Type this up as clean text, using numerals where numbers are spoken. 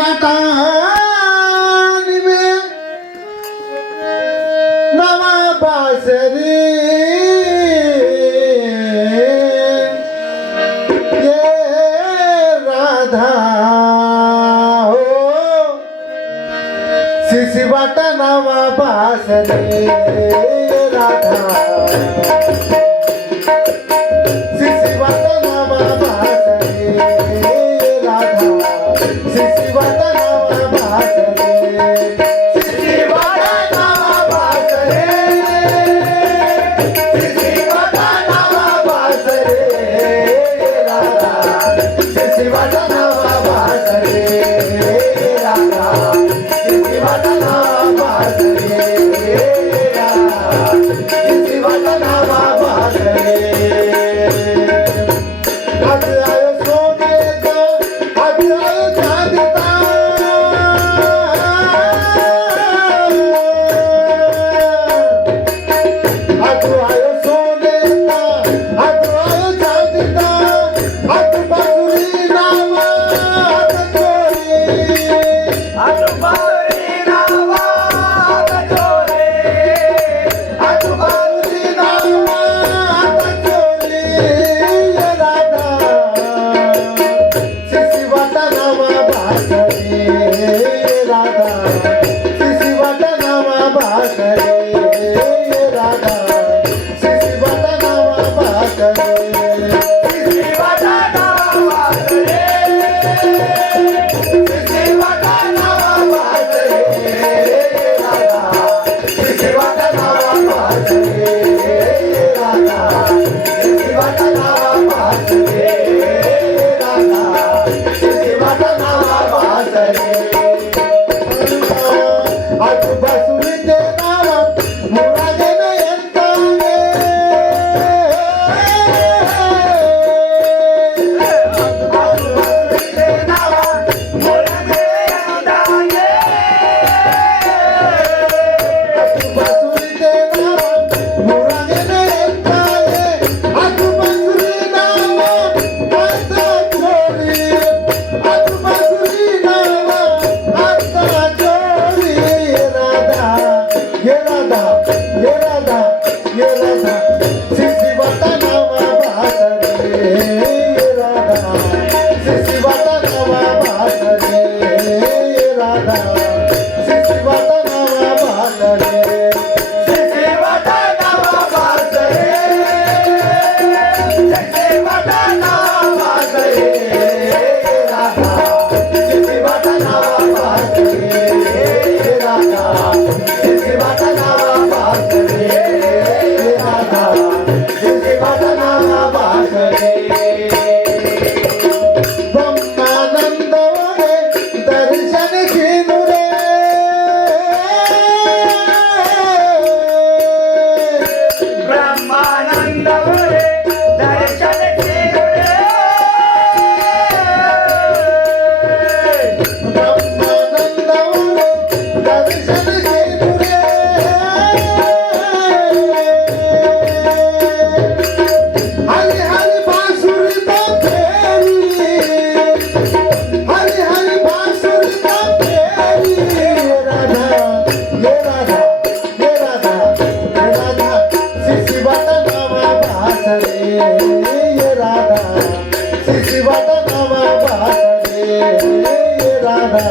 बाटान में नवा बासरी ये राधा हो शिशी बाटा नवा बासरी ये राधा शिशी बाटा नवा बासरी शिशी बाटा नवा बासरे शिशी बाटा नवा बासरे शिशी बाटा नवा बासरे राधा शिशी बाटा नवा बासरे राधा शिशी बाटा नवा बासरे राधा शिशी बाटा नवा बासरे शिशी बाटा नवा बासरे राधा